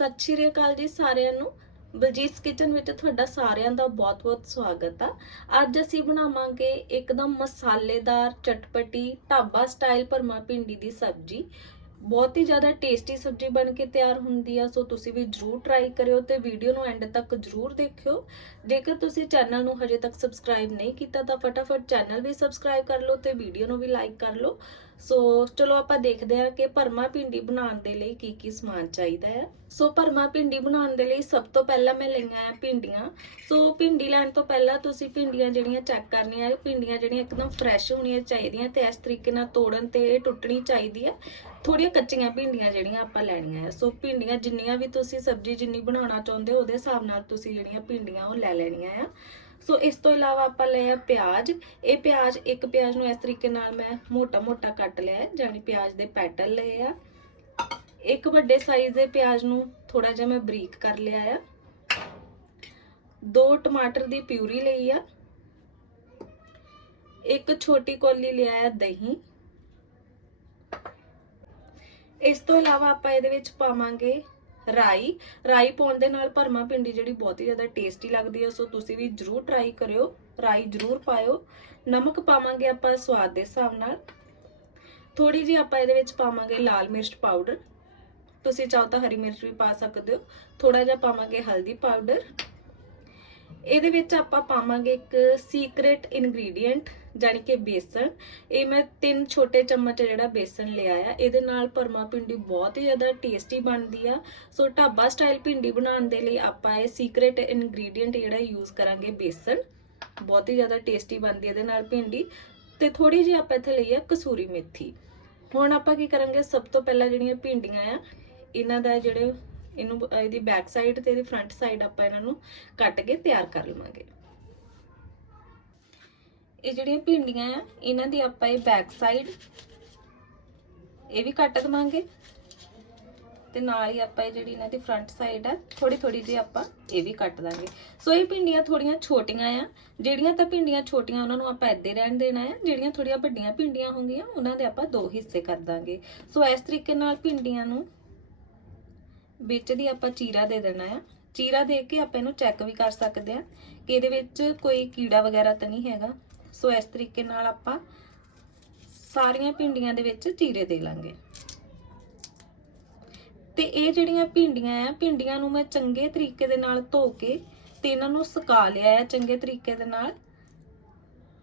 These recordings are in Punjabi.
ਸਤਿ ਸ਼੍ਰੀ ਅਕਾਲ ਜੀ ਸਾਰਿਆਂ ਨੂੰ। ਬਲਜੀਤ ਕਿਚਨ ਵਿੱਚ ਤੁਹਾਡਾ ਸਾਰਿਆਂ ਦਾ ਬਹੁਤ-ਬਹੁਤ ਸਵਾਗਤ ਆ। ਅੱਜ ਅਸੀਂ ਬਣਾਵਾਂਗੇ ਇੱਕਦਮ ਮਸਾਲੇਦਾਰ ਚਟਪਟੀ ਢਾਬਾ ਸਟਾਈਲ ਭਰਮਾ ਭਿੰਡੀ ਦੀ ਸਬਜ਼ੀ। ਬਹੁਤ ਹੀ ਜ਼ਿਆਦਾ ਟੇਸਟੀ ਸਬਜ਼ੀ ਬਣ ਕੇ ਤਿਆਰ ਹੁੰਦੀ ਆ, ਸੋ ਤੁਸੀਂ ਵੀ ਜਰੂਰ ਟਰਾਈ ਕਰਿਓ ਤੇ ਵੀਡੀਓ ਨੂੰ ਐਂਡ ਤੱਕ ਜਰੂਰ ਦੇਖਿਓ। ਜੇਕਰ ਤੁਸੀਂ ਚੈਨਲ ਨੂੰ ਹਜੇ ਤੱਕ ਸਬਸਕ੍ਰਾਈਬ ਨਹੀਂ ਕੀਤਾ ਤਾਂ ਫਟਾਫਟ ਚੈਨਲ ਵੀ ਸਬਸਕ੍ਰਾਈਬ ਕਰ ਲਓ ਤੇ ਵੀਡੀਓ ਨੂੰ ਵੀ ਲਾਈਕ ਕਰ ਲਓ। ਸੋ ਚਲੋ ਆਪਾਂ ਦੇਖਦੇ ਹਾਂ ਕਿ ਭਰਮਾ ਭਿੰਡੀ ਬਣਾਉਣ ਦੇ ਲਈ ਕੀ ਕੀ ਸਮਾਨ ਚਾਹੀਦਾ ਹੈ। ਸੋ ਭਰਮਾ ਭਿੰਡੀ ਬਣਾਉਣ ਦੇ ਲਈ ਸਭ ਤੋਂ ਪਹਿਲਾਂ ਮੈਂ ਲਈਆਂ ਆ ਭਿੰਡੀਆਂ। ਸੋ ਭਿੰਡੀ ਲੈਣ ਤੋਂ ਪਹਿਲਾਂ ਤੁਸੀਂ ਭਿੰਡੀਆਂ ਜਿਹੜੀਆਂ ਚੈੱਕ ਕਰਨੀਆਂ, ਭਿੰਡੀਆਂ ਜਿਹੜੀਆਂ ਇੱਕਦਮ ਫਰੈਸ਼ ਹੋਣੀਆਂ ਚਾਹੀਦੀਆਂ ਤੇ ਇਸ ਤਰੀਕੇ ਨਾਲ ਤੋੜਨ ਤੇ ਇਹ ਟੁੱਟਣੀ ਚਾਹੀਦੀ ਹੈ। ਥੋੜੀਆਂ ਕੱਚੀਆਂ ਭਿੰਡੀਆਂ ਜਿਹੜੀਆਂ ਆਪਾਂ ਲੈਣੀਆਂ ਆ ਸੋ ਭਿੰਡੀਆਂ ਜਿੰਨੀਆਂ ਵੀ ਤੁਸੀਂ ਸਬਜ਼ੀ ਜਿੰਨੀ ਬਣਾਉਣਾ ਚਾਹੁੰਦੇ ਹੋ, ਉਹਦੇ ਹਿਸਾਬ ਨਾਲ ਤੁਸੀਂ ਜਿਹੜੀਆਂ ਭਿੰਡੀਆਂ ਉਹ ਲੈ ਲੈਣੀਆਂ ਆ। ਸੋ ਇਸ ਤੋਂ ਇਲਾਵਾ ਆਪਾਂ ਲਿਆ ਪਿਆਜ਼। ਇਹ ਪਿਆਜ਼, ਇੱਕ ਪਿਆਜ਼ ਨੂੰ ਇਸ ਤਰੀਕੇ ਨਾਲ ਮੈਂ ਮੋਟਾ-ਮੋਟਾ ਕੱਟ ਲਿਆ ਹੈ ਜਾਨੀ ਪਿਆਜ਼ ਦੇ ਪੈਟਲ ਲਏ ਆ। ਇੱਕ ਵੱਡੇ ਸਾਈਜ਼ ਦੇ ਪਿਆਜ਼ ਨੂੰ ਥੋੜਾ ਜਿਹਾ ਮੈਂ ਬਰੀਕ ਕਰ ਲਿਆ ਆ। ਦੋ ਟਮਾਟਰ ਦੀ ਪਿਊਰੀ ਲਈ ਆ। ਇੱਕ ਛੋਟੀ ਕੌਲੀ ਲਿਆ ਆ ਦਹੀਂ। ਇਸ ਤੋਂ ਇਲਾਵਾ ਆਪਾਂ ਇਹਦੇ ਵਿੱਚ ਪਾਵਾਂਗੇ ਰਾਈ ਰਾਈ ਪਾਉਣ ਦੇ ਨਾਲ ਭਰਮਾ ਭਿੰਡੀ ਜਿਹੜੀ ਬਹੁਤ ਹੀ ਜ਼ਿਆਦਾ ਟੇਸਟੀ ਲੱਗਦੀ ਹੈ, ਸੋ ਤੁਸੀਂ ਵੀ ਜਰੂਰ ਟਰਾਈ ਕਰਿਓ, ਰਾਈ ਜਰੂਰ ਪਾਇਓ। ਨਮਕ ਪਾਵਾਂਗੇ ਆਪਾਂ ਸਵਾਦ ਦੇ ਹਿਸਾਬ ਨਾਲ। ਥੋੜੀ ਜਿਹੀ ਆਪਾਂ ਇਹਦੇ ਵਿੱਚ ਪਾਵਾਂਗੇ ਲਾਲ ਮਿਰਚ ਪਾਊਡਰ ਤੁਸੀਂ ਚਾਹੋ ਤਾਂ ਹਰੀ ਮਿਰਚ ਵੀ ਪਾ ਸਕਦੇ ਹੋ। ਥੋੜਾ ਜਿਹਾ ਪਾਵਾਂਗੇ ਹਲਦੀ ਪਾਊਡਰ ਇਹਦੇ ਵਿੱਚ ਆਪਾਂ ਪਾਵਾਂਗੇ ਇੱਕ ਸੀਕ੍ਰੇਟ ਇਨਗਰੀਡੀਅੰਟ ਜਾਨੀ ਕਿ ਬੇਸਣ, ਇਹ ਮੈਂ ਤਿੰਨ ਛੋਟੇ ਚਮਚ ਜਿਹੜਾ ਬੇਸਣ ਲਿਆ ਆ, ਇਹਦੇ ਨਾਲ ਭਰਮਾ ਭਿੰਡੀ ਬਹੁਤ ਹੀ ਜ਼ਿਆਦਾ ਟੇਸਟੀ ਬਣਦੀ ਆ। ਸੋ ਢਾਬਾ ਸਟਾਈਲ ਭਿੰਡੀ ਬਣਾਉਣ ਦੇ ਲਈ ਆਪਾਂ ਇਹ ਸੀਕ੍ਰੇਟ ਇਨਗਰੀਡੀਅੰਟ ਜਿਹੜਾ ਯੂਜ਼ ਕਰਾਂਗੇ ਬੇਸਣ। ਬਹੁਤ ਹੀ ਜ਼ਿਆਦਾ ਟੇਸਟੀ ਬਣਦੀ ਇਹਦੇ ਨਾਲ ਭਿੰਡੀ। ਤੇ ਥੋੜੀ ਜਿਹੀ ਆਪਾਂ ਇੱਥੇ ਲਈ ਆ ਕਸੂਰੀ ਮੇਥੀ। ਹੁਣ ਆਪਾਂ ਕੀ ਕਰਾਂਗੇ, ਸਭ ਤੋਂ ਪਹਿਲਾਂ ਜਿਹੜੀਆਂ ਭਿੰਡੀਆਂ ਆ, ਇਹਨਾਂ ਦਾ ਜਿਹੜੇ, ਇਹਨੂੰ, ਇਹਦੀ ਬੈਕ ਸਾਈਡ ਤੇ ਇਹਦੀ ਫਰੰਟ ਸਾਈਡ ਆਪਾਂ ਇਹਨਾਂ ਨੂੰ ਕੱਟ ਕੇ ਤਿਆਰ ਕਰ ਲਵਾਂਗੇ। ਇਹ ਜਿਹੜੀਆਂ ਭਿੰਡੀਆਂ ਆ, ਇਹਨਾਂ ਦੀ ਆਪਾਂ ਇਹ ਬੈਕ ਸਾਈਡ ਇਹ ਵੀ ਕੱਟ ਦਵਾਂਗੇ। ਤੇ ਨਾਲ ਹੀ ਆਪਾਂ ਇਹ ਜਿਹੜੀ ਇਹਨਾਂ ਦੀ ਫਰੰਟ ਸਾਈਡ ਆ ਥੋੜੀ ਥੋੜੀ ਜਿਹੀ ਆਪਾਂ ਇਹ ਵੀ ਕੱਟ ਦਾਂਗੇ। ਸੋ ਇਹ ਭਿੰਡੀਆਂ ਥੋੜੀਆਂ ਛੋਟੀਆਂ ਆ। ਜਿਹੜੀਆਂ ਤਾਂ ਭਿੰਡੀਆਂ ਛੋਟੀਆਂ ਉਹਨਾਂ ਨੂੰ ਆਪਾਂ ਇੱਦੇ ਰਹਿਣ ਦੇਣਾ ਆ, ਜਿਹੜੀਆਂ ਥੋੜੀਆਂ ਵੱਡੀਆਂ ਭਿੰਡੀਆਂ ਹੋਣਗੀਆਂ, ਉਹਨਾਂ ਦੇ ਆਪਾਂ ਦੋ ਹਿੱਸੇ ਕਰ ਦਾਂਗੇ। ਸੋ ਇਸ ਤਰੀਕੇ ਨਾਲ ਭਿੰਡੀਆਂ ਨੂੰ ਵਿੱਚ ਦੀ ਆਪਾਂ ਚੀਰਾ ਦੇ ਦੇਣਾ ਆ। ਚੀਰਾ ਦੇ ਕੇ ਆਪਾਂ ਇਹਨੂੰ ਚੈੱਕ ਵੀ ਕਰ ਸਕਦੇ ਆ ਕਿ ਇਹਦੇ ਵਿੱਚ ਕੋਈ ਕੀੜਾ ਵਗੈਰਾ ਤਾਂ ਨਹੀਂ ਹੈਗਾ। ਸੋ ਇਸ ਤਰੀਕੇ ਨਾਲ ਆਪਾਂ ਸਾਰੀਆਂ ਭਿੰਡੀਆਂ ਦੇ ਵਿੱਚ ਚੀਰੇ ਦੇ ਲਾਂਗੇ। ਤੇ ਇਹ ਜਿਹੜੀਆਂ ਭਿੰਡੀਆਂ ਆ, ਭਿੰਡੀਆਂ ਨੂੰ ਮੈਂ ਚੰਗੇ ਤਰੀਕੇ ਦੇ ਨਾਲ ਧੋ ਕੇ ਤੇ ਇਹਨਾਂ ਨੂੰ ਸੁਕਾ ਲਿਆ ਹੈ ਚੰਗੇ ਤਰੀਕੇ ਦੇ ਨਾਲ।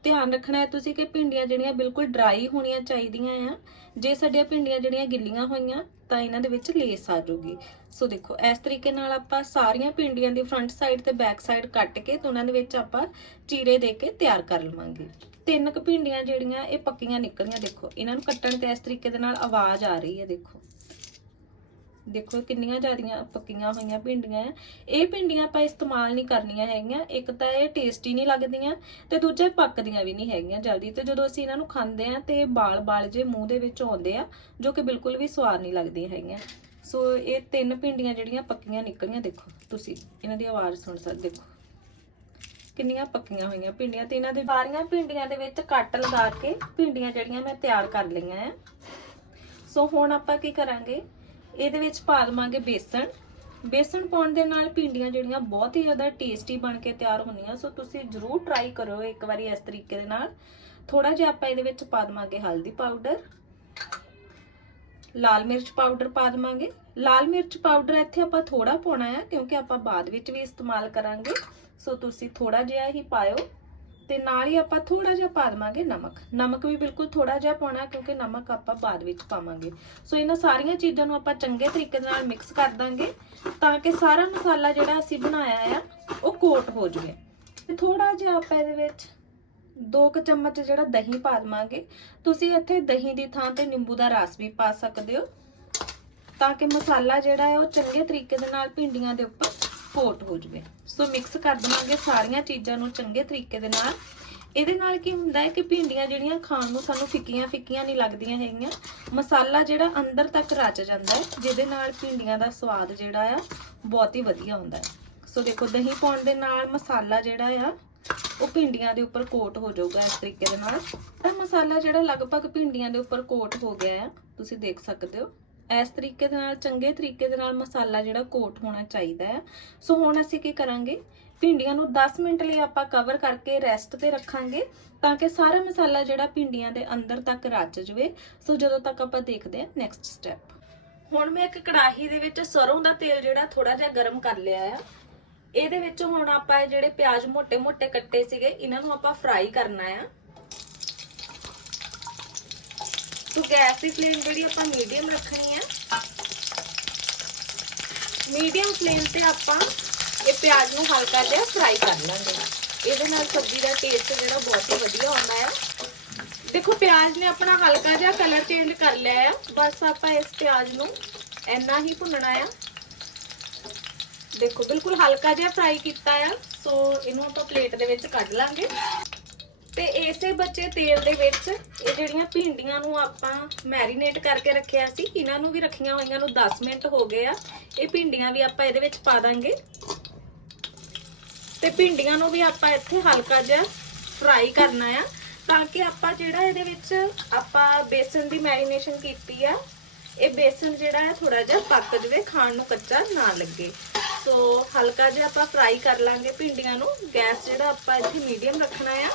ਧਿਆਨ ਰੱਖਣਾ ਹੈ ਤੁਸੀਂ ਕਿ ਭਿੰਡੀਆਂ ਜਿਹੜੀਆਂ ਬਿਲਕੁਲ ਡਰਾਈ ਹੋਣੀਆਂ ਚਾਹੀਦੀਆਂ ਆ। ਜੇ ਸਾਡੀਆਂ ਭਿੰਡੀਆਂ ਜਿਹੜੀਆਂ ਗਿੱਲੀਆਂ ਹੋਈਆਂ ਤਾਂ ਇਹਨਾਂ ਦੇ ਵਿੱਚ ਲੇਸ ਆ ਜਾਊਗੀ। ਸੋ ਦੇਖੋ, ਇਸ ਤਰੀਕੇ ਨਾਲ ਆਪਾਂ ਸਾਰੀਆਂ ਭਿੰਡੀਆਂ ਦੀ ਫਰੰਟ ਸਾਈਡ ਤੇ ਬੈਕ ਸਾਈਡ ਕੱਟ ਕੇ ਤੇ ਉਹਨਾਂ ਦੇ ਵਿੱਚ ਆਪਾਂ ਚੀਰੇ ਦੇ ਕੇ ਤਿਆਰ ਕਰ ਲਵਾਂਗੇ। ਤਿੰਨ ਕੁ ਭਿੰਡੀਆਂ ਜਿਹੜੀਆਂ ਇਹ ਪੱਕੀਆਂ ਨਿਕਲੀਆਂ, ਦੇਖੋ, ਇਹਨਾਂ ਨੂੰ ਕੱਟਣ ਤੇ ਇਸ ਤਰੀਕੇ ਦੇ ਨਾਲ ਆਵਾਜ਼ ਆ ਰਹੀ ਹੈ, ਦੇਖੋ। ਦੇਖੋ ਕਿੰਨੀਆਂ ਜ਼ਿਆਦੀਆਂ ਪੱਕੀਆਂ ਹੋਈਆਂ ਭਿੰਡੀਆਂ ਆ। ਇਹ ਭਿੰਡੀਆਂ ਆਪਾਂ ਇਸਤੇਮਾਲ ਨਹੀਂ ਕਰਨੀਆਂ ਹੈਗੀਆਂ। ਇੱਕ ਤਾਂ ਇਹ ਟੇਸਟੀ ਨਹੀਂ ਲੱਗਦੀਆਂ ਤੇ ਦੂਜਾ ਪੱਕਦੀਆਂ ਵੀ ਨਹੀਂ ਹੈਗੀਆਂ ਜਲਦੀ। ਤੇ ਜਦੋਂ ਅਸੀਂ ਇਹਨਾਂ ਨੂੰ ਖਾਂਦੇ ਆ ਤੇ ਬਾਲ-ਬਾਲ ਜੇ ਮੂੰਹ ਦੇ ਵਿੱਚ ਆਉਂਦੇ ਆ, ਜੋ ਕਿ ਬਿਲਕੁਲ ਵੀ ਸਵਾਦ ਨਹੀਂ ਲੱਗਦੀਆਂ ਹੈਗੀਆਂ। ਸੋ ਇਹ ਤਿੰਨ ਭਿੰਡੀਆਂ ਜਿਹੜੀਆਂ ਪੱਕੀਆਂ ਨਿਕਲੀਆਂ, ਦੇਖੋ ਤੁਸੀਂ, ਇਹਨਾਂ ਦੀ ਆਵਾਜ਼ ਸੁਣ ਸਕਦੇ ਦੇਖੋ ਕਿੰਨੀਆਂ ਪੱਕੀਆਂ ਹੋਈਆਂ ਭਿੰਡੀਆਂ ਤੇ ਇਹਨਾਂ ਦੇ ਸਾਰੀਆਂ ਭਿੰਡੀਆਂ ਦੇ ਵਿੱਚ ਕੱਟ ਲਗਾ ਕੇ ਭਿੰਡੀਆਂ ਜਿਹੜੀਆਂ ਮੈਂ ਤਿਆਰ ਕਰ ਲਈਆਂ ਆ। ਸੋ ਹੁਣ ਆਪਾਂ ਕੀ ਕਰਾਂਗੇ? ਇਹਦੇ ਵਿੱਚ ਪਾ ਦਵਾਂਗੇ ਬੇਸਣ। ਬੇਸਣ ਪਾਉਣ ਦੇ ਨਾਲ ਭਿੰਡੀਆਂ ਜਿਹੜੀਆਂ ਬਹੁਤ ਹੀ ਜ਼ਿਆਦਾ ਟੇਸਟੀ ਬਣ ਕੇ ਤਿਆਰ ਹੁੰਦੀਆਂ, ਸੋ ਤੁਸੀਂ ਜਰੂਰ ਟਰਾਈ ਕਰੋ ਇੱਕ ਵਾਰੀ ਇਸ ਤਰੀਕੇ ਦੇ ਨਾਲ। ਥੋੜਾ ਜਿਹਾ ਆਪਾਂ ਇਹਦੇ ਵਿੱਚ ਪਾ ਦਵਾਂਗੇ ਹਲਦੀ ਪਾਊਡਰ ਲਾਲ ਮਿਰਚ ਪਾਊਡਰ ਪਾ ਦਵਾਂਗੇ। ਲਾਲ ਮਿਰਚ ਪਾਊਡਰ ਇੱਥੇ ਆਪਾਂ ਥੋੜਾ ਪਾਉਣਾ ਹੈ ਕਿਉਂਕਿ ਆਪਾਂ ਬਾਅਦ ਵਿੱਚ ਵੀ ਇਸਤੇਮਾਲ ਕਰਾਂਗੇ। ਸੋ ਤੁਸੀਂ ਥੋੜਾ ਜਿਹਾ ਹੀ ਪਾਇਓ। ਤੇ ਨਾਲ ਹੀ ਆਪਾਂ ਥੋੜਾ ਜਿਹਾ ਪਾ ਦਵਾਂਗੇ ਨਮਕ। ਨਮਕ ਵੀ ਬਿਲਕੁਲ ਥੋੜਾ ਜਿਹਾ ਪਾਉਣਾ ਕਿਉਂਕਿ ਨਮਕ ਆਪਾਂ ਬਾਅਦ ਵਿੱਚ ਪਾਵਾਂਗੇ। ਸੋ ਇਹਨਾਂ ਸਾਰੀਆਂ ਚੀਜ਼ਾਂ ਨੂੰ ਆਪਾਂ ਚੰਗੇ ਤਰੀਕੇ ਨਾਲ ਮਿਕਸ ਕਰ ਦਾਂਗੇ ਤਾਂ ਕਿ ਸਾਰਾ ਮਸਾਲਾ ਜਿਹੜਾ ਅਸੀਂ ਬਣਾਇਆ ਆ, ਉਹ ਕੋਟ ਹੋ ਜਾਵੇ। ਤੇ ਥੋੜਾ ਜਿਹਾ ਆਪਾਂ ਇਹਦੇ ਵਿੱਚ ਦੋ ਕੁ ਚਮਚ ਜਿਹੜਾ ਦਹੀਂ ਪਾ ਦਵਾਂਗੇ। ਤੁਸੀਂ ਇੱਥੇ ਦਹੀਂ ਦੀ ਥਾਂ ਤੇ ਨਿੰਬੂ ਦਾ ਰਸ ਵੀ ਪਾ ਸਕਦੇ ਹੋ ਤਾਂ ਕਿ ਮਸਾਲਾ ਜਿਹੜਾ ਹੈ ਉਹ ਚੰਗੇ ਤਰੀਕੇ ਦੇ ਨਾਲ ਭਿੰਡੀਆਂ ਦੇ ਉੱਪਰ ਕੋਟ ਹੋ ਜਾਵੇ। ਸੋ ਮਿਕਸ ਕਰ ਦਵਾਂਗੇ ਸਾਰੀਆਂ ਚੀਜ਼ਾਂ ਨੂੰ ਚੰਗੇ ਤਰੀਕੇ ਦੇ ਨਾਲ। ਇਹਦੇ ਨਾਲ ਕੀ ਹੁੰਦਾ ਹੈ ਕਿ ਭਿੰਡੀਆਂ ਜਿਹੜੀਆਂ ਖਾਣ ਨੂੰ ਸਾਨੂੰ ਫਿੱਕੀਆਂ ਫਿੱਕੀਆਂ ਨਹੀਂ ਲੱਗਦੀਆਂ ਹੈਗੀਆਂ। ਮਸਾਲਾ ਜਿਹੜਾ ਅੰਦਰ ਤੱਕ ਰਚ ਜਾਂਦਾ ਹੈ, ਜਿਹਦੇ ਨਾਲ ਭਿੰਡੀਆਂ ਦਾ ਸਵਾਦ ਜਿਹੜਾ ਆ, ਬਹੁਤ ਹੀ ਵਧੀਆ ਹੁੰਦਾ ਹੈ। ਸੋ ਦੇਖੋ, ਦਹੀਂ ਪਾਉਣ ਦੇ ਨਾਲ ਮਸਾਲਾ ਜਿਹੜਾ ਆ, ਉਹ ਭਿੰਡੀਆਂ ਦੇ ਉੱਪਰ ਕੋਟ ਹੋ ਜਾਊਗਾ ਇਸ ਤਰੀਕੇ ਦੇ ਨਾਲ। ਤਾਂ ਮਸਾਲਾ ਜਿਹੜਾ ਲਗਭਗ ਭਿੰਡੀਆਂ ਦੇ ਉੱਪਰ ਕੋਟ ਹੋ ਗਿਆ ਆ, ਤੁਸੀਂ ਦੇਖ ਸਕਦੇ ਹੋ। ਇਸ ਤਰੀਕੇ ਦੇ ਨਾਲ, ਚੰਗੇ ਤਰੀਕੇ ਦੇ ਨਾਲ ਮਸਾਲਾ ਜਿਹੜਾ ਕੋਟ ਹੋਣਾ ਚਾਹੀਦਾ ਹੈ। ਸੋ ਹੁਣ ਅਸੀਂ ਕੀ ਕਰਾਂਗੇ? ਭਿੰਡੀਆਂ ਨੂੰ 10 ਮਿੰਟ ਲਈ ਆਪਾਂ ਕਵਰ ਕਰਕੇ ਰੈਸਟ ਤੇ ਰੱਖਾਂਗੇ ਤਾਂ ਕਿ ਸਾਰਾ ਮਸਾਲਾ ਜਿਹੜਾ ਭਿੰਡੀਆਂ ਦੇ ਅੰਦਰ ਤੱਕ ਰੱਜ ਜਾਵੇ। ਸੋ ਜਦੋਂ ਤੱਕ ਆਪਾਂ ਦੇਖਦੇ ਹਾਂ ਨੈਕਸਟ ਸਟੈਪ ਹੁਣ ਮੈਂ ਇੱਕ ਕੜਾਹੀ ਦੇ ਵਿੱਚ ਸਰੋਂ ਦਾ ਤੇਲ ਜਿਹੜਾ ਥੋੜਾ ਜਿਹਾ ਗਰਮ ਕਰ ਲਿਆ ਆ। ਇਹਦੇ ਵਿੱਚ ਹੁਣ ਆਪਾਂ ਜਿਹੜੇ ਪਿਆਜ਼ ਮੋٹے-ਮੋٹے ਕੱਟੇ ਸੀਗੇ, ਇਹਨਾਂ ਨੂੰ ਆਪਾਂ ਫਰਾਈ ਕਰਨਾ ਆ। ਸੋ ਗੈਸ ਦੀ ਫਲੇਮ ਜਿਹੜੀ ਆਪਾਂ ਮੀਡੀਅਮ ਰੱਖਣੀ ਆ ਮੀਡੀਅਮ ਫਲੇਮ ਤੇ ਆਪਾਂ ਇਹ ਪਿਆਜ਼ ਨੂੰ ਹਲਕਾ ਜਿਹਾ ਫਰਾਈ ਕਰ ਲਾਂਗੇ। ਇਹਦੇ ਨਾਲ ਸਬਜ਼ੀ ਦਾ ਟੇਸਟ ਜਿਹੜਾ ਬਹੁਤ ਹੀ ਵਧੀਆ ਆਉਂਦਾ ਆ। ਦੇਖੋ, ਪਿਆਜ਼ ਨੇ ਆਪਣਾ ਹਲਕਾ ਜਿਹਾ ਕਲਰ ਚੇਂਜ ਕਰ ਲਿਆ ਆ। ਬਸ ਆਪਾਂ ਇਸ ਪਿਆਜ਼ ਨੂੰ ਇੰਨਾ ਹੀ ਭੁੰਨਣਾ ਆ। ਦੇਖੋ, ਬਿਲਕੁਲ ਹਲਕਾ ਜਿਹਾ ਫਰਾਈ ਕੀਤਾ ਆ। ਸੋ ਇਹਨੂੰ ਆਪਾਂ ਪਲੇਟ ਦੇ ਵਿੱਚ ਕੱਢ ਲਾਂਗੇ। ਤੇ ਇਸੇ ਬੱਚੇ ਤੇਲ ਦੇ ਵਿੱਚ ਇਹ ਜਿਹੜੀਆਂ ਭਿੰਡੀਆਂ ਨੂੰ ਆਪਾਂ ਮੈਰੀਨੇਟ ਕਰਕੇ ਰੱਖਿਆ ਸੀ, ਇਹਨਾਂ ਨੂੰ ਵੀ ਰੱਖੀਆਂ ਹੋਈਆਂ ਨੂੰ 10 ਮਿੰਟ ਹੋ ਗਏ ਆ। ਇਹ ਭਿੰਡੀਆਂ ਵੀ ਆਪਾਂ ਇਹਦੇ ਵਿੱਚ ਪਾ ਦਾਂਗੇ। ਤੇ ਭਿੰਡੀਆਂ ਨੂੰ ਵੀ ਆਪਾਂ ਇੱਥੇ ਹਲਕਾ ਜਿਹਾ ਫਰਾਈ ਕਰਨਾ ਆ, ਤਾਂ ਕਿ ਆਪਾਂ ਜਿਹੜਾ ਇਹਦੇ ਵਿੱਚ ਆਪਾਂ ਬੇਸਨ ਦੀ ਮੈਰੀਨੇਸ਼ਨ ਕੀਤੀ ਆ, ਇਹ ਬੇਸਨ ਜਿਹੜਾ ਹੈ ਥੋੜਾ ਜਿਹਾ ਪੱਕ ਜਵੇ, ਖਾਣ ਨੂੰ ਕੱਚਾ ਨਾ ਲੱਗੇ। ਸੋ ਹਲਕਾ ਜਿਹਾ ਆਪਾਂ ਫਰਾਈ ਕਰ ਲਾਂਗੇ ਭਿੰਡੀਆਂ ਨੂੰ। ਗੈਸ ਜਿਹੜਾ ਆਪਾਂ ਇੱਥੇ ਮੀਡੀਅਮ ਰੱਖਣਾ ਆ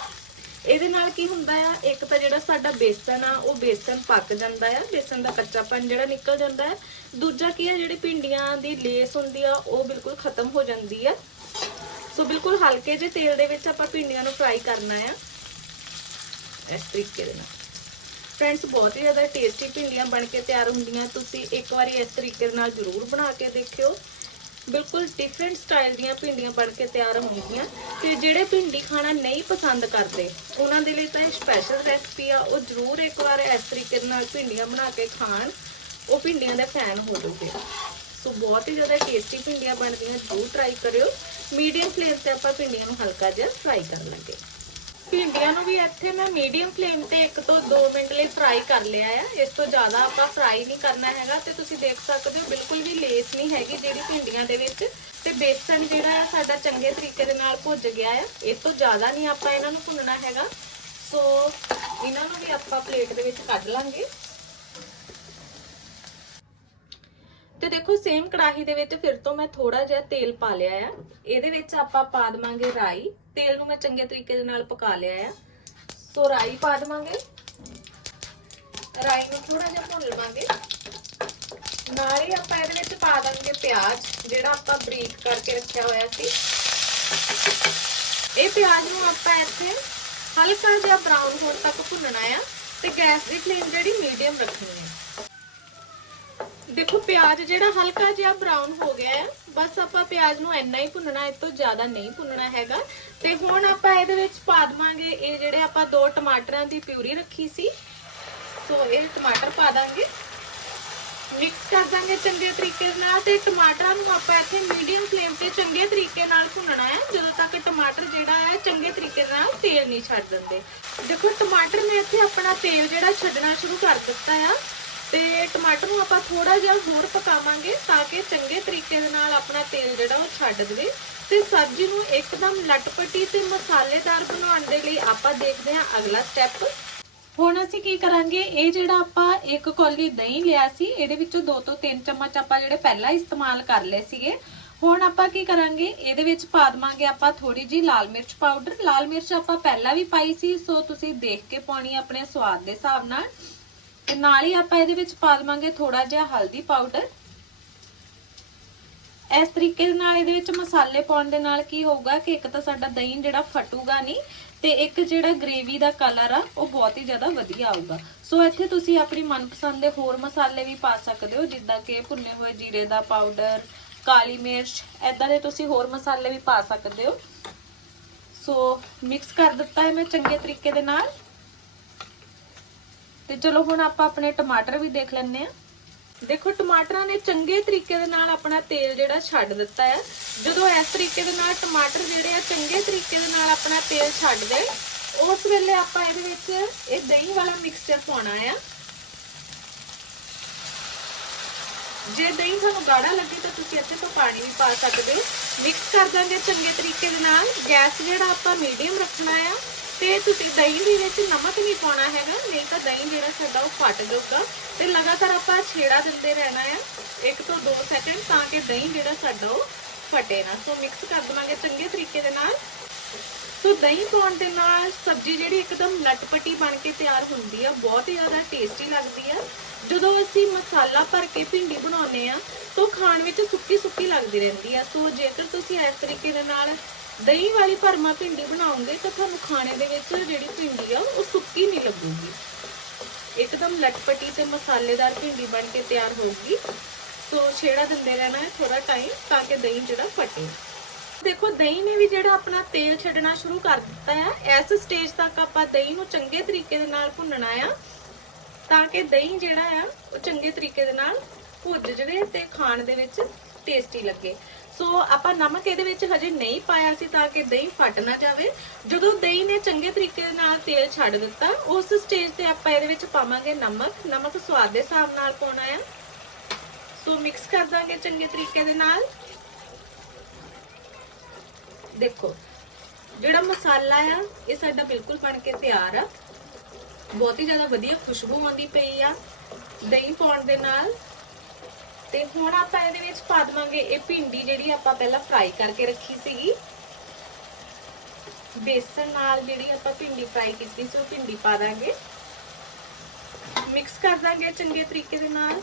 ਇਹਦੇ ਨਾਲ ਕੀ ਹੁੰਦਾ ਆ, ਇੱਕ ਤਾਂ ਜਿਹੜਾ ਸਾਡਾ ਬੇਸਨ ਆ, ਉਹ ਬੇਸਨ ਪੱਕ ਜਾਂਦਾ ਆ, ਬੇਸਨ ਦਾ ਕੱਚਾਪਨ ਜਿਹੜਾ ਨਿਕਲ ਜਾਂਦਾ ਹੈ ਦੂਜਾ ਕੀ ਹੈ ਜਿਹੜੀ ਭਿੰਡੀਆਂ ਦੀ ਲੇਸ ਹੁੰਦੀ ਆ, ਉਹ ਬਿਲਕੁਲ ਖਤਮ ਹੋ ਜਾਂਦੀ ਆ। ਸੋ ਬਿਲਕੁਲ ਹਲਕੇ ਜਿਹੇ ਤੇਲ ਦੇ ਵਿੱਚ ਆਪਾਂ ਭਿੰਡੀਆਂ ਨੂੰ ਫਰਾਈ ਕਰਨਾ ਆ। ਇਸ ਤਰੀਕੇ ਦੇ ਨਾਲ। ਫਰੈਂਡਸ ਬਹੁਤ ਹੀ ਜ਼ਿਆਦਾ ਟੇਸਟੀ ਭਿੰਡੀਆਂ ਬਣ ਕੇ ਤਿਆਰ ਹੁੰਦੀਆਂ। ਤੁਸੀਂ ਇੱਕ ਵਾਰੀ ਇਸ ਤਰੀਕੇ ਦੇ ਨਾਲ ਜ਼ਰੂਰ ਬਣਾ ਕੇ ਦੇਖਿਓ। ਬਿਲਕੁਲ ਡਿਫਰੈਂਟ ਸਟਾਈਲ ਦੀਆਂ ਭਿੰਡੀਆਂ ਬਣ ਕੇ ਤਿਆਰ ਹੋਣਗੀਆਂ ਤੇ ਜਿਹੜੇ ਭਿੰਡੀ ਖਾਣਾ ਨਹੀਂ ਪਸੰਦ ਕਰਦੇ, ਉਹਨਾਂ ਦੇ ਲਈ ਤਾਂ ਇਹ ਸਪੈਸ਼ਲ ਰੈਸਪੀ ਆ। ਉਹ ਜ਼ਰੂਰ ਇੱਕ ਵਾਰ ਇਸ ਤਰੀਕੇ ਦੇ ਨਾਲ ਭਿੰਡੀਆਂ ਬਣਾ ਕੇ ਖਾਣ, ਉਹ ਭਿੰਡੀਆਂ ਦੇ ਫੈਨ ਹੋ ਜਾਓਗੇ। ਸੋ ਬਹੁਤ ਹੀ ਜ਼ਿਆਦਾ ਟੇਸਟੀ ਭਿੰਡੀਆਂ ਬਣਦੀਆਂ, ਜ਼ਰੂਰ ਟਰਾਈ ਕਰਿਓ। ਮੀਡੀਅਮ ਫਲੇਮ ਤੇ ਆਪਾਂ ਭਿੰਡੀਆਂ ਨੂੰ ਹਲਕਾ ਜਿਹਾ ਫਰਾਈ ਕਰ ਲਾਂਗੇ। ਭਿੰਡੀਆਂ ਨੂੰ ਵੀ ਇੱਥੇ ਮੈਂ ਮੀਡੀਅਮ ਫਲੇਮ ਤੇ 1 ਤੋਂ 2 ਮਿੰਟ ਲਈ ਫਰਾਈ ਕਰ ਲਿਆ ਆ। ਇਸ ਤੋਂ ਜ਼ਿਆਦਾ ਆਪਾਂ ਫਰਾਈ ਨਹੀਂ ਕਰਨਾ ਹੈਗਾ ਤੇ ਤੁਸੀਂ ਦੇਖ ਸਕਦੇ ਹੋ ਬਿਲਕੁਲ ਵੀ ਲੇਸ ਨਹੀਂ ਹੈਗੀ ਜਿਹੜੀ ਭਿੰਡੀਆਂ ਦੇ ਵਿੱਚ। ਤੇ ਬੇਸਣ ਜਿਹੜਾ ਆ ਸਾਡਾ ਚੰਗੇ ਤਰੀਕੇ ਦੇ ਨਾਲ ਭੁੱਜ ਗਿਆ ਆ ਇਸ ਤੋਂ ਜ਼ਿਆਦਾ ਨਹੀਂ ਆਪਾਂ ਇਹਨਾਂ ਨੂੰ ਭੁੰਨਣਾ ਹੈਗਾ। ਸੋ ਇਹਨਾਂ ਨੂੰ ਵੀ ਆਪਾਂ ਪਲੇਟ ਦੇ ਵਿੱਚ ਕੱਢ ਲਾਂਗੇ। ਦੇਖੋ ਸੇਮ ਕੜਾਹੀ ਦੇ ਵਿੱਚ ਫਿਰ ਤੋਂ ਮੈਂ ਥੋੜਾ ਜਿਹਾ ਤੇਲ ਪਾ ਲਿਆ ਆ। ਇਹਦੇ ਵਿੱਚ ਆਪਾਂ ਪਾ ਦਵਾਂਗੇ ਰਾਈ। ਤੇਲ ਨੂੰ ਮੈਂ ਚੰਗੇ ਤਰੀਕੇ ਦੇ ਨਾਲ ਪਕਾ ਲਿਆ ਆ। ਸੋ ਰਾਈ ਪਾ ਦਵਾਂਗੇ। ਰਾਈ ਨੂੰ ਥੋੜਾ ਜਿਹਾ ਭੁੰਨ ਲਵਾਂਗੇ। ਨਾਲ ਹੀ ਆਪਾਂ ਇਹਦੇ ਵਿੱਚ ਪਾ ਦਾਂਗੇ ਪਿਆਜ਼, ਜਿਹੜਾ ਆਪਾਂ ਬਰੀਕ ਕਰਕੇ ਰੱਖਿਆ ਹੋਇਆ ਸੀ। ਇਹ ਪਿਆਜ਼ ਨੂੰ ਆਪਾਂ ਇੱਥੇ ਹਲਕਾ ਜਿਹਾ ਬਰਾਊਨ ਹੋਣ ਤੱਕ ਭੁੰਨਣਾ ਆ ਤੇ ਗੈਸ ਦੀ ਫਲੇਮ ਜਿਹੜੀ ਮੀਡੀਅਮ ਰੱਖਣੀ ਹੈ ਦੇਖੋ, ਪਿਆਜ਼ ਜਿਹੜਾ ਹਲਕਾ ਜਿਹਾ ਬਰਾਊਨ ਹੋ ਗਿਆ ਹੈ, ਬਸ ਆਪਾਂ ਪਿਆਜ਼ ਨੂੰ ਇੰਨਾ ਹੀ ਭੁੰਨਣਾ ਇਸ ਤੋਂ ਜ਼ਿਆਦਾ ਨਹੀਂ ਭੁੰਨਣਾ ਹੈਗਾ। ਤੇ ਹੁਣ ਆਪਾਂ ਇਹਦੇ ਵਿੱਚ ਪਾ ਦਵਾਂਗੇ, ਇਹ ਜਿਹੜੇ ਆਪਾਂ ਦੋ ਟਮਾਟਰਾਂ ਦੀ ਪਿਊਰੀ ਰੱਖੀ ਸੀ, ਸੋ ਇਹ ਟਮਾਟਰ ਪਾ ਦਾਂਗੇ। ਮਿਕਸ ਕਰ ਦਾਂਗੇ ਚੰਗੇ ਤਰੀਕੇ ਨਾਲ ਤੇ ਟਮਾਟਰਾਂ ਨੂੰ ਆਪਾਂ ਇੱਥੇ ਮੀਡੀਅਮ ਫਲੇਮ ਤੇ ਚੰਗੇ ਤਰੀਕੇ ਨਾਲ ਭੁੰਨਣਾ ਹੈ, ਜਦੋਂ ਤੱਕ ਟਮਾਟਰ ਜਿਹੜਾ ਹੈ ਚੰਗੇ ਤਰੀਕੇ ਨਾਲ ਤੇਲ ਨਹੀਂ ਛੱਡ ਦਿੰਦੇ। ਦੇਖੋ, ਟਮਾਟਰ ਨੇ ਇੱਥੇ ਆਪਣਾ ਤੇਲ ਜਿਹੜਾ ਛੱਡਣਾ ਸ਼ੁਰੂ ਕਰ ਦਿੱਤਾ ਆ। ਤੇ ਟਮਾਟਰ ਨੂੰ ਆਪਾਂ ਥੋੜਾ ਜਿਹਾ ਹੋਰ ਪਕਾਵਾਂਗੇ ਤਾਂ ਕਿ ਚੰਗੇ ਤਰੀਕੇ ਦੇ ਨਾਲ ਆਪਣਾ ਤੇਲ ਜਿਹੜਾ ਉਹ ਛੱਡ ਦੇਵੇ ਤੇ ਸਬਜ਼ੀ ਨੂੰ ਇੱਕਦਮ ਲਟਪਟੀ ਤੇ ਮਸਾਲੇਦਾਰ ਬਣਾਉਣ ਦੇ ਲਈ ਆਪਾਂ ਦੇਖਦੇ ਹਾਂ ਅਗਲਾ ਸਟੈਪ ਹੁਣ ਅਸੀਂ ਕੀ ਕਰਾਂਗੇ? ਇਹ ਜਿਹੜਾ ਆਪਾਂ ਇੱਕ ਕੌਲੀ ਦਹੀਂ ਲਿਆ ਸੀ, ਇਹਦੇ ਵਿੱਚੋਂ 2 ਤੋਂ 3 ਚਮਚ ਆਪਾਂ ਜਿਹੜੇ ਪਹਿਲਾਂ ਇਸਤੇਮਾਲ ਕਰ ਲਏ ਸੀਗੇ। ਹੁਣ ਆਪਾਂ ਕੀ ਕਰਾਂਗੇ? ਇਹਦੇ ਵਿੱਚ ਪਾ ਦਵਾਂਗੇ ਆਪਾਂ ਥੋੜੀ ਜੀ ਲਾਲ ਮਿਰਚ ਪਾਊਡਰ। ਲਾਲ ਮਿਰਚ ਆਪਾਂ ਪਹਿਲਾਂ ਵੀ ਪਾਈ ਸੀ, ਸੋ ਤੁਸੀਂ ਦੇਖ ਕੇ ਪਾਉਣੀ ਆਪਣੇ ਸਵਾਦ ਦੇ ਹਿਸਾਬ ਨਾਲ। ਤੇ ਨਾਲ ਹੀ ਆਪਾਂ ਇਹਦੇ ਵਿੱਚ ਪਾ ਲਵਾਂਗੇ ਥੋੜਾ ਜਿਹਾ ਹਲਦੀ ਪਾਊਡਰ ਇਸ ਤਰੀਕੇ ਦੇ ਨਾਲ ਇਹਦੇ ਵਿੱਚ ਮਸਾਲੇ ਪਾਉਣ ਦੇ ਨਾਲ ਕੀ ਹੋਊਗਾ ਕਿ ਇੱਕ ਤਾਂ ਸਾਡਾ ਦਹੀਂ ਜਿਹੜਾ ਫਟੂਗਾ ਨਹੀਂ, ਤੇ ਇੱਕ ਜਿਹੜਾ ਗ੍ਰੇਵੀ ਦਾ ਕਲਰ ਆ, ਉਹ ਬਹੁਤ ਹੀ ਜ਼ਿਆਦਾ ਵਧੀਆ ਆਊਗਾ। ਸੋ ਇੱਥੇ ਤੁਸੀਂ ਆਪਣੀ ਮਨਪਸੰਦ ਦੇ ਹੋਰ ਮਸਾਲੇ ਵੀ ਪਾ ਸਕਦੇ ਹੋ, ਜਿੱਦਾਂ ਕਿ ਭੁੰਨੇ ਹੋਏ ਜੀਰੇ ਦਾ ਪਾਊਡਰ ਕਾਲੀ ਮਿਰਚ ਐਦਾਂ ਦੇ ਤੁਸੀਂ ਹੋਰ ਮਸਾਲੇ ਵੀ ਪਾ ਸਕਦੇ ਹੋ। ਸੋ ਮਿਕਸ ਕਰ ਦਿੱਤਾ ਹੈ ਮੈਂ ਚੰਗੇ ਤਰੀਕੇ ਦੇ ਨਾਲ। ਤੇ ਚਲੋ ਹੁਣ ਆਪਾਂ ਆਪਣੇ ਟਮਾਟਰ ਵੀ ਦੇਖ ਲੈਂਦੇ ਆ ਦੇਖੋ, ਟਮਾਟਰਾਂ ਨੇ ਚੰਗੇ ਤਰੀਕੇ ਦੇ ਨਾਲ ਆਪਣਾ ਤੇਲ ਜਿਹੜਾ ਛੱਡ ਦਿੱਤਾ ਹੈ। ਜਦੋਂ ਇਸ ਤਰੀਕੇ ਦੇ ਨਾਲ ਟਮਾਟਰ ਜਿਹੜੇ ਆ, ਚੰਗੇ ਤਰੀਕੇ ਦੇ ਨਾਲ ਆਪਣਾ ਤੇਲ ਛੱਡ ਦੇ, ਉਸ ਵੇਲੇ ਆਪਾਂ ਇਹਦੇ ਵਿੱਚ ਇਹ ਦਹੀਂ ਵਾਲਾ ਮਿਕਸਚਰ ਪਾਉਣਾ ਆ। ਜੇ ਦਹੀਂ ਤੁਹਾਨੂੰ ਗਾੜਾ ਲੱਗੇ ਤਾਂ ਤੁਸੀਂ ਇੱਥੇ ਤੋਂ ਪਾਣੀ ਵੀ ਪਾ ਸਕਦੇ ਹੋ। ਮਿਕਸ ਕਰ ਦਾਂਗੇ ਚੰਗੇ ਤਰੀਕੇ ਦੇ ਨਾਲ। ਗੈਸ ਜਿਹੜਾ ਆਪਾਂ ਮੀਡੀਅਮ ਰੱਖਣਾ ਆ। ਤੇ ਤੁਸੀਂ ਦਹੀਂ ਦੇ ਵਿੱਚ ਨਮਕ ਨਹੀਂ ਪਾਉਣਾ ਹੈਗਾ, ਨਹੀਂ ਤਾਂ ਦਹੀਂ ਜਿਹੜਾ ਸਾਡਾ ਉਹ ਫਟ ਜਾਊਗਾ। ਤੇ ਲਗਾਤਾਰ ਆਪਾਂ ਛੇੜਾ ਦਿੰਦੇ ਰਹਿਣਾ ਆ 1 ਤੋਂ 2 ਸੈਕਿੰਡ ਤਾਂ ਕਿ ਦਹੀਂ ਜਿਹੜਾ ਸਾਡਾ ਉਹ ਫਟੇ ਨਾ। ਸੋ ਮਿਕਸ ਕਰ ਦਵਾਂਗੇ ਚੰਗੇ ਤਰੀਕੇ ਦੇ ਨਾਲ। ਸੋ ਦਹੀਂ ਪਾਉਣ ਦੇ ਨਾਲ ਸਬਜ਼ੀ ਜਿਹੜੀ ਇੱਕਦਮ ਲਟਪਟੀ ਬਣ ਕੇ ਤਿਆਰ ਹੁੰਦੀ ਆ, ਬਹੁਤ ਹੀ ਜ਼ਿਆਦਾ ਟੇਸਟੀ ਲੱਗਦੀ ਆ। ਜਦੋਂ ਅਸੀਂ ਮਸਾਲਾ ਭਰ ਕੇ ਭਿੰਡੀ ਬਣਾਉਂਦੇ ਆ, ਤਾਂ ਖਾਣ ਵਿੱਚ ਸੁੱਕੀ ਸੁੱਕੀ ਲੱਗਦੀ ਰਹਿੰਦੀ ਆ। ਸੋ ਜੇਕਰ ਤੁਸੀਂ ਇਸ ਤਰੀਕੇ ਦੇ ਨਾਲ ਦਹੀਂ ਵਾਲੀ ਭਰਮਾ ਭਿੰਡੀ ਬਣਾਓਗੇ ਤਾਂ ਤੁਹਾਨੂੰ ਖਾਣੇ ਦੇ ਵਿੱਚ ਜਿਹੜੀ ਭਿੰਡੀ ਆ, ਉਹ ਸੁੱਕੀ ਨਹੀਂ ਲੱਗੂਗੀ। ਇੱਕਦਮ ਲਟਪਟੀ ਤੇ ਮਸਾਲੇਦਾਰ ਭਿੰਡੀ ਬਣ ਕੇ ਤਿਆਰ ਹੋਊਗੀ। ਸੋ ਛੇੜਾ ਦਿੰਦੇ ਰਹਿਣਾ ਹੈ ਥੋੜਾ ਟਾਈਮ ਤਾਂ ਕਿ ਦਹੀਂ ਜਿਹੜਾ ਫਟੇ। ਦੇਖੋ, ਦਹੀਂ ਨੇ ਵੀ ਜਿਹੜਾ ਆਪਣਾ ਤੇਲ ਛੱਡਣਾ ਸ਼ੁਰੂ ਕਰ ਦਿੱਤਾ ਹੈ, ਇਸ ਸਟੇਜ ਤੱਕ ਆਪਾਂ ਦਹੀਂ ਨੂੰ ਚੰਗੇ ਤਰੀਕੇ ਦੇ ਨਾਲ ਭੁੰਨਣਾ ਆ, ਤਾਂ ਕਿ ਦਹੀਂ ਜਿਹੜਾ ਆ, ਉਹ ਚੰਗੇ ਤਰੀਕੇ ਦੇ ਨਾਲ ਭੁੱਜ ਜਵੇ ਤੇ ਖਾਣ ਦੇ ਵਿੱਚ ਟੇਸਟੀ ਲੱਗੇ। ਸੋ ਆਪਾਂ ਨਮਕ ਇਹਦੇ ਵਿੱਚ ਹਜੇ ਨਹੀਂ ਪਾਇਆ ਸੀ ਤਾਂ ਕਿ ਦਹੀਂ ਫਟ ਨਾ ਜਾਵੇ। ਜਦੋਂ ਦਹੀਂ ਨੇ ਚੰਗੇ ਤਰੀਕੇ ਨਾਲ ਤੇਲ ਛੱਡ ਦਿੱਤਾ, ਉਸ ਸਟੇਜ ਤੇ ਆਪਾਂ ਇਹਦੇ ਵਿੱਚ ਪਾਵਾਂਗੇ ਨਮਕ। ਨਮਕ ਸਵਾਦ ਦੇ ਹਿਸਾਬ ਨਾਲ ਪਾਉਣਾ ਆ। ਸੋ ਮਿਕਸ ਕਰ ਦਾਂਗੇ ਚੰਗੇ ਤਰੀਕੇ ਦੇ ਨਾਲ। ਦੇਖੋ, ਜਿਹੜਾ ਮਸਾਲਾ ਆ, ਇਹ ਸਾਡਾ ਬਿਲਕੁਲ ਬਣ ਕੇ ਤਿਆਰ ਆ। ਬਹੁਤ ਹੀ ਜ਼ਿਆਦਾ ਵਧੀਆ ਖੁਸ਼ਬੂ ਆਉਂਦੀ ਪਈ ਆ ਦਹੀਂ ਪਾਉਣ ਦੇ ਨਾਲ। ਤੇ ਹੁਣ ਆਪਾਂ ਇਹਦੇ ਵਿੱਚ ਪਾ ਦਵਾਂਗੇ ਇਹ ਭਿੰਡੀ ਜਿਹੜੀ ਆਪਾਂ ਪਹਿਲਾਂ ਫਰਾਈ ਕਰਕੇ ਰੱਖੀ ਸੀਗੀ। ਬੇਸਨ ਨਾਲ ਜਿਹੜੀ ਆਪਾਂ ਭਿੰਡੀ ਫਰਾਈ ਕੀਤੀ ਸੀ, ਉਹ ਭਿੰਡੀ ਪਾ ਦਾਂਗੇ। ਮਿਕਸ ਕਰ ਦਾਂਗੇ ਚੰਗੇ ਤਰੀਕੇ ਦੇ ਨਾਲ।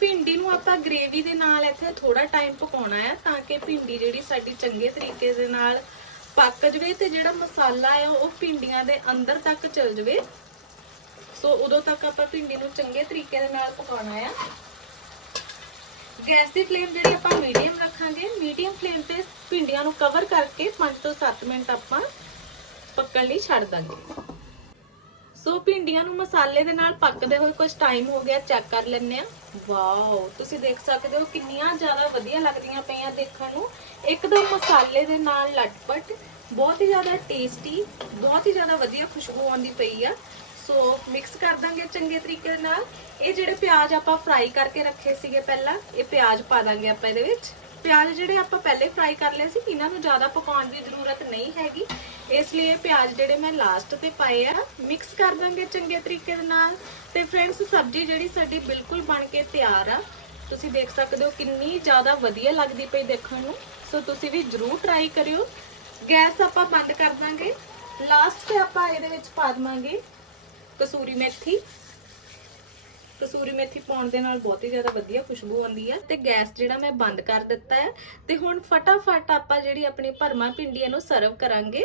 ਭਿੰਡੀ ਨੂੰ ਆਪਾਂ ਗ੍ਰੇਵੀ ਦੇ ਨਾਲ ਇੱਥੇ ਥੋੜਾ ਟਾਈਮ ਪਕਾਉਣਾ ਹੈ ਤਾਂ ਕਿ ਭਿੰਡੀ ਜਿਹੜੀ ਸਾਡੀ ਚੰਗੇ ਤਰੀਕੇ ਦੇ ਨਾਲ ਪੱਕ ਜਵੇ ਤੇ ਜਿਹੜਾ ਮਸਾਲਾ ਆ ਉਹ ਭਿੰਡੀਆਂ ਦੇ ਅੰਦਰ ਤੱਕ ਚਲ ਜਵੇ। ਸੋ ਉਦੋਂ ਤੱਕ ਆਪਾਂ ਭਿੰਡੀ ਨੂੰ ਚੰਗੇ ਤਰੀਕੇ ਦੇ ਨਾਲ ਪਕਾਉਣਾ ਆ ਗੈਸ ਦੀ ਫਲੇਮ ਜਿਹੜੀ ਆਪਾਂ ਮੀਡੀਅਮ ਰੱਖਾਂਗੇ, ਮੀਡੀਅਮ ਫਲੇਮ ਤੇ ਭਿੰਡੀਆਂ ਨੂੰ ਕਵਰ ਕਰਕੇ 5 ਤੋਂ 7 ਮਿੰਟ ਆਪਾਂ ਪੱਕਣ ਲਈ ਛੱਡ ਦਾਂਗੇ। ਸੋ ਭਿੰਡੀਆਂ ਨੂੰ ਮਸਾਲੇ ਦੇ ਨਾਲ ਪੱਕਦੇ ਹੋਏ ਕੁਝ ਟਾਈਮ ਹੋ ਗਿਆ ਚੈੱਕ ਕਰ ਲੈਂਦੇ ਆ ਵਾਓ ਤੁਸੀਂ ਦੇਖ ਸਕਦੇ ਹੋ ਕਿੰਨੀਆਂ ਜ਼ਿਆਦਾ ਵਧੀਆ ਲੱਗਦੀਆਂ ਪਈਆਂ ਦੇਖਣ ਨੂੰ। ਇੱਕਦਮ ਮਸਾਲੇ ਦੇ ਨਾਲ ਲਟਪਟ, ਬਹੁਤ ਹੀ ਜ਼ਿਆਦਾ ਟੇਸਟੀ ਬਹੁਤ ਹੀ ਜ਼ਿਆਦਾ ਵਧੀਆ ਖੁਸ਼ਬੂ ਆਉਂਦੀ ਪਈ ਆ। ਸੋ ਮਿਕਸ ਕਰ ਦਾਂਗੇ ਚੰਗੇ ਤਰੀਕੇ ਨਾਲ। ਇਹ ਜਿਹੜੇ ਪਿਆਜ਼ ਆਪਾਂ ਫਰਾਈ ਕਰਕੇ ਰੱਖੇ ਸੀਗੇ ਪਹਿਲਾਂ, ਇਹ ਪਿਆਜ਼ ਪਾ ਦਾਂਗੇ ਆਪਾਂ ਇਹਦੇ ਵਿੱਚ। ਪਿਆਜ਼ ਜਿਹੜੇ ਆਪਾਂ ਪਹਿਲੇ ਫਰਾਈ ਕਰ ਲਏ ਸੀ, ਇਹਨਾਂ ਨੂੰ ਜ਼ਿਆਦਾ ਪਕਾਉਣ ਦੀ ਜ਼ਰੂਰਤ ਨਹੀਂ ਹੈਗੀ। ਇਸ ਲਈ ਇਹ ਪਿਆਜ਼ ਜਿਹੜੇ ਮੈਂ ਲਾਸਟ ਤੇ ਪਾਏ ਆ। ਮਿਕਸ ਕਰ ਦਾਂਗੇ ਚੰਗੇ ਤਰੀਕੇ ਦੇ ਨਾਲ। ਤੇ ਫਰੈਂਡਸ ਸਬਜ਼ੀ ਜਿਹੜੀ ਸਾਡੀ ਬਿਲਕੁਲ ਬਣ ਕੇ ਤਿਆਰ ਆ। ਤੁਸੀਂ ਦੇਖ ਸਕਦੇ ਹੋ ਕਿੰਨੀ ਜ਼ਿਆਦਾ ਵਧੀਆ ਲੱਗਦੀ ਪਈ ਦੇਖਣ ਨੂੰ। ਸੋ ਤੁਸੀਂ ਵੀ ਜਰੂਰ ਟਰਾਈ ਕਰਿਓ। ਗੈਸ ਆਪਾਂ ਬੰਦ ਕਰ ਦਾਂਗੇ। ਲਾਸਟ ਤੇ ਆਪਾਂ ਇਹਦੇ ਵਿੱਚ ਪਾ ਦਵਾਂਗੇ ਕਸੂਰੀ ਮੇਥੀ। ਕਸੂਰੀ ਮੇਥੀ ਪਾਉਣ ਦੇ ਨਾਲ ਬਹੁਤ ਹੀ ਜ਼ਿਆਦਾ ਵਧੀਆ ਖੁਸ਼ਬੂ ਆਉਂਦੀ ਹੈ ਤੇ ਗੈਸ ਜਿਹੜਾ ਮੈਂ ਬੰਦ ਕਰ ਦਿੱਤਾ ਹੈ ਤੇ ਹੁਣ ਫਟਾਫਟ ਆਪਾਂ ਜਿਹੜੀ ਆਪਣੀ ਭਰਮਾ ਭਿੰਡੀ ਇਹਨੂੰ ਸਰਵ ਕਰਾਂਗੇ।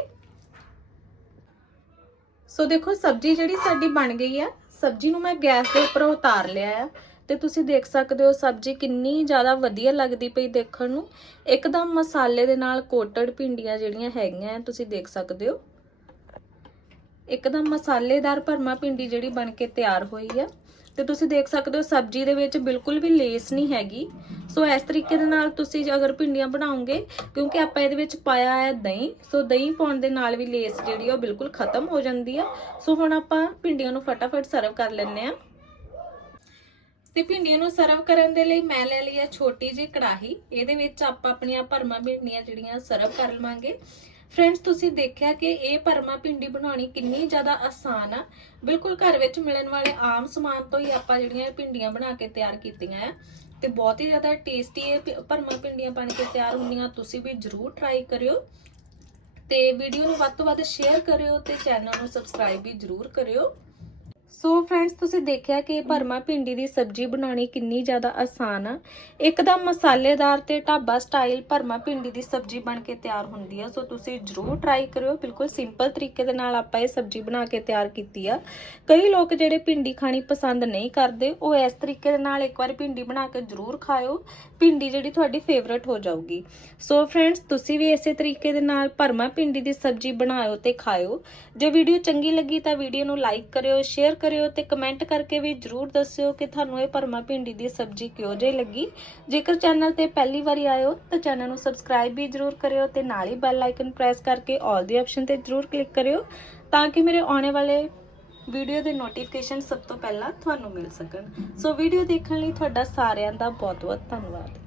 ਸੋ ਦੇਖੋ, ਸਬਜ਼ੀ ਜਿਹੜੀ ਸਾਡੀ ਬਣ ਗਈ ਹੈ ਸਬਜ਼ੀ ਨੂੰ ਮੈਂ ਗੈਸ ਦੇ ਉੱਪਰ ਉਤਾਰ ਲਿਆ ਹੈ ਤੇ ਤੁਸੀਂ ਦੇਖ ਸਕਦੇ ਹੋ ਸਬਜ਼ੀ ਕਿੰਨੀ ਜ਼ਿਆਦਾ ਵਧੀਆ ਲੱਗਦੀ ਪਈ ਦੇਖਣ ਨੂੰ। ਇੱਕਦਮ ਮਸਾਲੇ ਦੇ ਨਾਲ ਕੋਟਡ ਭਿੰਡੀਆਂ ਜਿਹੜੀਆਂ ਹੈਗੀਆਂ ਤੁਸੀਂ ਦੇਖ ਸਕਦੇ ਹੋ। ਇੱਕਦਮ ਮਸਾਲੇਦਾਰ ਭਰਮਾ ਭਿੰਡੀ ਜਿਹੜੀ ਬਣ ਕੇ ਤਿਆਰ ਹੋਈ ਆ। ਤੇ ਤੁਸੀਂ ਦੇਖ ਸਕਦੇ ਹੋ ਸਬਜ਼ੀ ਦੇ ਵਿੱਚ ਬਿਲਕੁਲ ਵੀ ਲੇਸ ਨਹੀਂ ਹੈਗੀ। ਸੋ ਇਸ ਤਰੀਕੇ ਦੇ ਨਾਲ ਤੁਸੀਂ ਅਗਰ ਭਿੰਡੀਆਂ ਬਣਾਓਗੇ, ਕਿਉਂਕਿ ਆਪਾਂ ਇਹਦੇ ਵਿੱਚ ਪਾਇਆ ਹੈ ਦਹੀਂ, ਸੋ ਦਹੀਂ ਪਾਉਣ ਦੇ ਨਾਲ ਵੀ ਲੇਸ ਜਿਹੜੀ ਆ ਉਹ ਬਿਲਕੁਲ ਖਤਮ ਹੋ ਜਾਂਦੀ ਆ। ਸੋ ਹੁਣ ਆਪਾਂ ਭਿੰਡੀਆਂ ਨੂੰ ਫਟਾਫਟ ਸਰਵ ਕਰ ਲੈਂਦੇ ਆ ਤੇ ਭਿੰਡੀਆਂ ਨੂੰ ਸਰਵ ਕਰਨ ਦੇ ਲਈ ਮੈਂ ਲੈ ਲਈ ਆ ਛੋਟੀ ਜਿਹੀ ਕੜਾਹੀ। ਇਹਦੇ ਵਿੱਚ ਆਪਾਂ ਆਪਣੀਆਂ ਭਰਮਾ ਭਿੰਡੀਆਂ ਜਿਹੜੀਆਂ ਸਰਵ ਕਰ ਲਵਾਂਗੇ। ਫਰੈਂਡਸ ਤੁਸੀਂ ਦੇਖਿਆ ਕਿ ਇਹ ਭਰਮਾ ਭਿੰਡੀ ਬਣਾਉਣੀ ਕਿੰਨੀ ਜ਼ਿਆਦਾ ਆਸਾਨ ਆ। ਬਿਲਕੁਲ ਘਰ ਵਿੱਚ ਮਿਲਣ ਵਾਲੇ ਆਮ ਸਮਾਨ ਤੋਂ ਹੀ ਆਪਾਂ ਜਿਹੜੀਆਂ ਇਹ ਭਿੰਡੀਆਂ ਬਣਾ ਕੇ ਤਿਆਰ ਕੀਤੀਆਂ ਆ। ਤੇ ਬਹੁਤ ਹੀ ਜ਼ਿਆਦਾ ਟੇਸਟੀ ਇਹ ਭਿ- ਭਰਮਾ ਭਿੰਡੀਆਂ ਬਣ ਕੇ ਤਿਆਰ ਹੁੰਦੀਆਂ, ਤੁਸੀਂ ਵੀ ਜਰੂਰ ਟਰਾਈ ਕਰਿਓ। ਤੇ ਵੀਡੀਓ ਨੂੰ ਵੱਧ ਤੋਂ ਵੱਧ ਸ਼ੇਅਰ ਕਰਿਓ ਤੇ ਚੈਨਲ ਨੂੰ ਸਬਸਕ੍ਰਾਈਬ ਵੀ ਜਰੂਰ ਕਰਿਓ। ਸੋ ਫਰੈਂਡਸ ਤੁਸੀਂ ਦੇਖਿਆ ਕਿ ਭਰਮਾ ਭਿੰਡੀ ਦੀ ਸਬਜ਼ੀ ਬਣਾਉਣੀ ਕਿੰਨੀ ਜ਼ਿਆਦਾ ਆਸਾਨ ਆ। ਇੱਕਦਮ ਮਸਾਲੇਦਾਰ ਤੇ ਢਾਬਾ ਸਟਾਈਲ ਭਰਮਾ ਭਿੰਡੀ ਦੀ ਸਬਜ਼ੀ ਬਣ ਕੇ ਤਿਆਰ ਹੁੰਦੀ ਆ। ਸੋ ਤੁਸੀਂ ਜਰੂਰ ਟਰਾਈ ਕਰਿਓ। ਬਿਲਕੁਲ ਸਿੰਪਲ ਤਰੀਕੇ ਦੇ ਨਾਲ ਆਪਾਂ ਇਹ ਸਬਜ਼ੀ ਬਣਾ ਕੇ ਤਿਆਰ ਕੀਤੀ ਆ। ਕਈ ਲੋਕ ਜਿਹੜੇ ਭਿੰਡੀ ਖਾਣੀ ਪਸੰਦ ਨਹੀਂ ਕਰਦੇ, ਉਹ ਇਸ ਤਰੀਕੇ ਦੇ ਨਾਲ ਇੱਕ ਵਾਰ ਭਿੰਡੀ ਬਣਾ ਕੇ ਜਰੂਰ ਖਾਓ ਭਿੰਡੀ ਜਿਹੜੀ ਤੁਹਾਡੀ ਫੇਵਰਟ ਹੋ ਜਾਊਗੀ। ਸੋ ਫਰੈਂਡਸ ਤੁਸੀਂ ਵੀ ਇਸੇ ਤਰੀਕੇ ਦੇ ਨਾਲ ਭਰਮਾ ਭਿੰਡੀ ਦੀ ਸਬਜ਼ੀ ਬਣਾਇਓ ਤੇ ਖਾਓ ਜੇ ਵੀਡੀਓ ਚੰਗੀ ਲੱਗੀ ਤਾਂ ਵੀਡੀਓ ਨੂੰ ਲਾਈਕ ਕਰਿਓ ਸ਼ੇਅਰ ਕਰਿਓ ਤੇ ਕਮੈਂਟ ਕਰਕੇ ਵੀ ਜਰੂਰ ਦੱਸਿਓ ਕਿ ਤੁਹਾਨੂੰ ਇਹ ਭਰਮਾ ਭਿੰਡੀ ਦੀ ਸਬਜ਼ੀ ਕਿਉਂ ਜਿਹੀ ਲੱਗੀ। ਜੇਕਰ ਚੈਨਲ ਤੇ ਪਹਿਲੀ ਵਾਰੀ ਆਇਓ ਤਾਂ ਚੈਨਲ ਨੂੰ ਸਬਸਕ੍ਰਾਈਬ ਵੀ ਜਰੂਰ ਕਰਿਓ ਤੇ ਨਾਲ ਹੀ ਬੈਲ ਆਈਕਨ ਪ੍ਰੈਸ ਕਰਕੇ ਆਲ ਦੀ ਆਪਸ਼ਨ ਤੇ ਜਰੂਰ ਕਲਿੱਕ ਕਰਿਓ ਤਾਂ ਕਿ ਮੇਰੇ ਆਉਣੇ ਵਾਲੇ ਵੀਡੀਓ ਦੇ ਨੋਟੀਫਿਕੇਸ਼ਨ ਸਭ ਤੋਂ ਪਹਿਲਾਂ ਤੁਹਾਨੂੰ ਮਿਲ ਸਕਣ। ਸੋ ਵੀਡੀਓ ਦੇਖਣ ਲਈ ਤੁਹਾਡਾ ਸਾਰਿਆਂ ਦਾ ਬਹੁਤ ਬਹੁਤ ਧੰਨਵਾਦ।